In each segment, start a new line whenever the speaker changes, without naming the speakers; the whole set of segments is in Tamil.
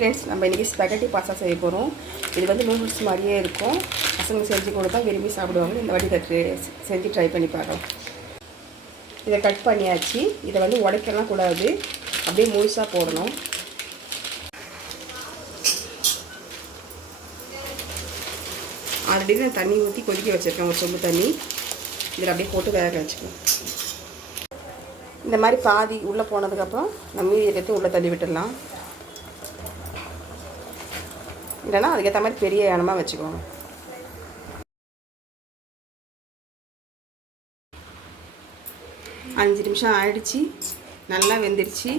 ஃப்ரெண்ட்ஸ் நம்ம இன்றைக்கி ஸ்பெகட்டி பாஸ்தா செய்ய போகிறோம் இது வந்து நூடுல்ஸ் மாதிரியே இருக்கும். பசங்க செஞ்சு கொடுத்தா விரும்பி சாப்பிடுவாங்க. இந்த வாட்டி இதை ட்ரை- செஞ்சு ட்ரை பண்ணி பார்க்கலாம். இதை கட் பண்ணியாச்சு. இதை வந்து உடைக்கலாம் கூடாது. அப்படியே முழுசாக போடணும். ஆல்ரெடி நான் தண்ணி ஊற்றி கொதிக்க வச்சுருக்கேன். ஒரு சொம்பு தண்ணி. இதில் அப்படியே போட்டு வேக வச்சுக்கணும் இந்த மாதிரி பாதி உள்ளே போனதுக்கப்புறம் நம்ம மீதி எடுத்து உள்ளே தள்ளி விட்டுடலாம். இல்லைன்னா அதுக்கேற்ற மாதிரி பெரிய யானமாக வச்சுக்கோங்க. அஞ்சு நிமிஷம் ஆயிடுச்சு. நல்லா வெந்துருச்சு.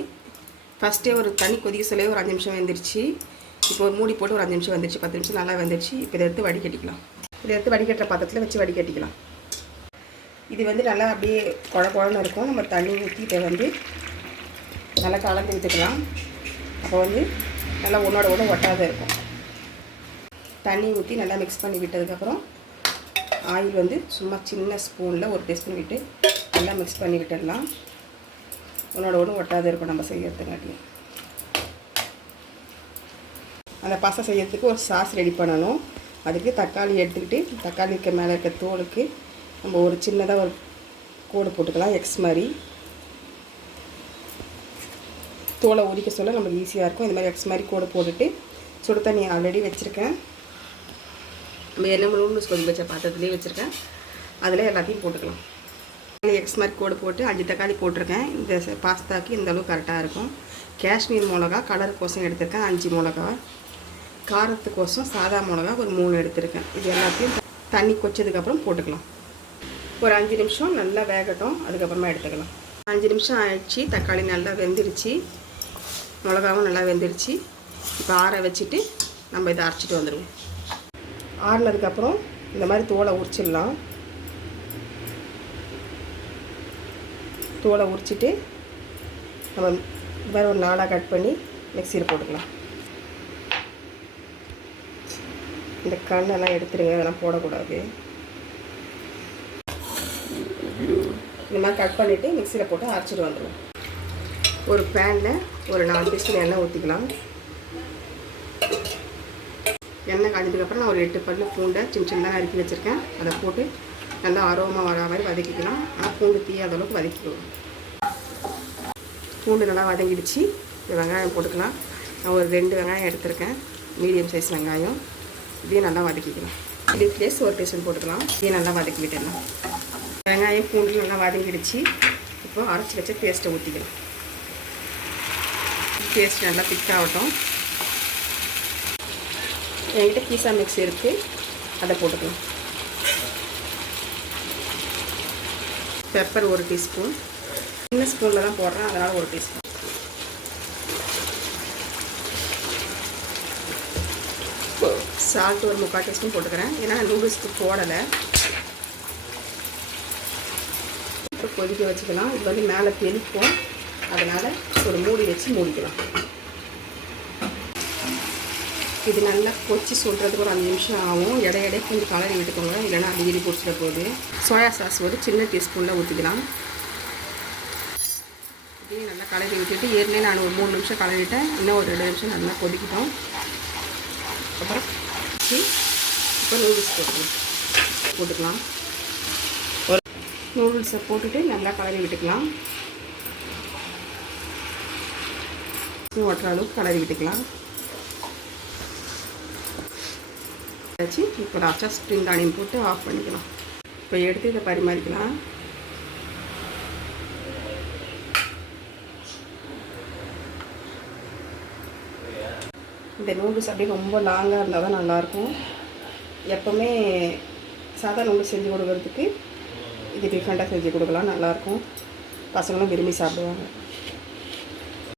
ஃபஸ்ட்டே ஒரு தண்ணி கொதிக்க சொல்லி ஒரு அஞ்சு நிமிஷம் வெந்துருச்சு. இப்போ ஒரு மூடி போட்டு ஒரு அஞ்சு நிமிஷம் வந்துருச்சு. பத்து நிமிஷம் நல்லா வந்துருச்சு. இப்போ இதை எடுத்து வடிகட்டிக்கலாம். இதை எடுத்து வடிகட்டுற பாத்திரத்தில் வச்சு வடிகட்டிக்கலாம். இது வந்து நல்லா அப்படியே குழ குழன்னு இருக்கும். நம்ம தண்ணி ஊற்றி இதை வந்து நல்லா கலந்து விட்டுக்கலாம் அப்போ வந்து நல்லா ஒன்றோட ஒன்று ஒட்டாத இருக்கும். தண்ணி ஊற்றி நல்லா மிக்ஸ் பண்ணி விட்டதுக்கப்புறம் ஆயில் வந்து சும்மா சின்ன ஸ்பூனில் ஒரு டீஸ்பூன் விட்டு நல்லா மிக்ஸ் பண்ணி விட்டுடலாம். உன்னோட ஒன்று ஒட்டாத இருக்கும் நம்ம செய்யறதுக்காட்டியும் அந்த பசை செய்யறதுக்கு ஒரு சாஸ் ரெடி பண்ணணும். அதுக்கு தக்காளி எடுத்துக்கிட்டு தக்காளிக்கு மேலே இருக்க தோலுக்கு நம்ம ஒரு சின்னதாக ஒரு கோடு போட்டுக்கலாம் எக்ஸ் மாதிரி. தோலை உரிக்க சொல்ல நமக்கு ஈஸியாக இருக்கும். இந்த மாதிரி எக்ஸ் மாதிரி கோடு போட்டுட்டு சுடு தண்ணி ஆல்ரெடி வச்சுருக்கேன். நம்ம எல்லாம் நூடுல்ஸ் கொதி வச்ச பாத்திரத்துலேயே வச்சுருக்கேன். அதில் எல்லாத்தையும் போட்டுக்கலாம். எக்ஸ் மாதிரி கோடு போட்டு அஞ்சு தக்காளி போட்டிருக்கேன். இந்த பாஸ்தாக்கு இந்த அளவு கரெக்டாக இருக்கும். காஷ்மீர் மிளகா கலருக்கோசம் எடுத்திருக்கேன் அஞ்சு மிளகா. காரத்துக்கோசம் சாதா மிளகா ஒரு மூணு எடுத்திருக்கேன். இது எல்லாத்தையும் தண்ணி கொச்சதுக்கப்புறம் போட்டுக்கலாம். ஒரு அஞ்சு நிமிஷம் நல்லா வேகட்டும். அதுக்கப்புறமா எடுத்துக்கலாம். அஞ்சு நிமிஷம் ஆயிடுச்சு. தக்காளி நல்லா வெந்துருச்சு. மிளகாவும் நல்லா வெந்துருச்சு. இப்போ ஆற வச்சுட்டு நம்ம இதை அரைச்சிட்டு வந்துடுவோம். ஆறுனதுக்கப்புறம் இந்த மாதிரி தோலை உரிச்சிடலாம். தோலை உரிச்சிட்டு நம்ம வேறு ஒரு நாளாக கட் பண்ணி மிக்சியில் போட்டுக்கலாம். இந்த கண்ணெல்லாம் எடுத்துருங்க அதெல்லாம் போடக்கூடாது. இந்த மாதிரி கட் பண்ணிவிட்டு மிக்சியில் போட்டு அரைச்சிட்டு வந்துடுவோம். ஒரு பேனில் ஒரு நாலு டீஸ்பூன் எண்ணெய் ஊற்றிக்கலாம் எண்ணெய் காய்ஞ்சதுக்கப்புறம் நான் ஒரு எட்டு பல்லு பூண்டை சின்ன சின்னதாக நறுக்கி வச்சுருக்கேன். அதை போட்டு நல்லா அரோமா வர மாதிரி வதக்கிக்கலாம் ஆனால் பூண்டு தீயாத அளவுக்கு வதக்கிக்கலாம் பூண்டு நல்லா வதங்கிடுச்சு. இந்த வெங்காயம் போட்டுக்கலாம். நான் ஒரு ரெண்டு வெங்காயம் எடுத்திருக்கேன். மீடியம் சைஸ் வெங்காயம். இதையும் நல்லா வதக்கிக்கலாம் சில்லி ஃப்ளேஸ் ஒரு டீஸ்பூன் போட்டுக்கலாம். இதையும் நல்லா வதக்கி விட்டுடலாம் வெங்காயம் பூண்டு நல்லா வதங்கிடுச்சு. இப்போ அரைச்சி வச்ச பேஸ்ட்டை ஊற்றிக்கலாம் பேஸ்ட் நல்லா திக்காகட்டும் என்கிட்ட பீஸா மிக்ஸ் இருக்குது அதை போட்டுக்கலாம். பெப்பர் ஒரு டீஸ்பூன் சின்ன ஸ்பூனில் தான் போடுறேன். அதனால் ஒரு டீஸ்பூன் சால்ட் ஒரு முக்கால் டீஸ்பூன் போட்டுக்கிறேன். ஏன்னா நூடுல்ஸ்க்கு போடலை. அப்புறம் கொதிக்க வச்சுக்கலாம். இது வந்து மேலே தெளிப்போம். அதனால் ஒரு மூடி வச்சு மூடிக்கலாம். இது நல்லா கொச்சி சொல்கிறதுக்கு ஒரு அஞ்சு நிமிஷம் ஆகும். இடை இடை கொஞ்சம் கலரி விட்டுக்கோங்க இல்லைன்னா அடிக்கடி பிடிச்சிட போகுது. சோயா சாஸ் ஒரு சின்ன டீஸ்பூனில் ஊற்றிக்கலாம் இதையும் நல்லா கலரி விட்டுட்டு ஏற்கனவே நான் ஒரு மூணு நிமிஷம் கலரிட்டேன் இன்னும் ஒரு ரெண்டு நிமிஷம் நல்லா கொதிக்கிட்டோம். அப்புறம் இப்போ நூடுல்ஸ் போட்டுக்கலாம். போட்டுக்கலாம். ஒரு நூடுல்ஸை போட்டுட்டு நல்லா கலரி விட்டுக்கலாம். ஒட்டுற அளவுக்கு கலரி விட்டுக்கலாம். வச்சு இப்போ லாஸ்ட்டாக ஸ்ப்ரிங் ஆனியன் போட்டு ஆஃப் பண்ணிக்கலாம். இப்போ எடுத்து இதை பரிமாறிக்கலாம். இந்த நூடுல்ஸ் அப்படியே ரொம்ப லாங்காக இருந்தால் தான் நல்லாயிருக்கும். எப்போவுமே சாதா நூடுல்ஸ் செஞ்சு கொடுக்கறதுக்கு இது டிஃப்ரெண்ட்டாக செஞ்சு கொடுக்கலாம் நல்லாயிருக்கும். பசங்களும் விரும்பி சாப்பிடுவாங்க.